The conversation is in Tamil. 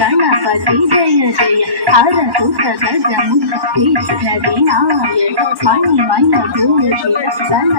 ಗಣಪತಿ ಜಯ ಜಯ ಹರ ಸುಖ ಗಜ ಮುಖ ವಿಘ್ನ ವಿನಾಯಕ ಮಣಿಮಯ ಭೂಷಿತ ಗಣ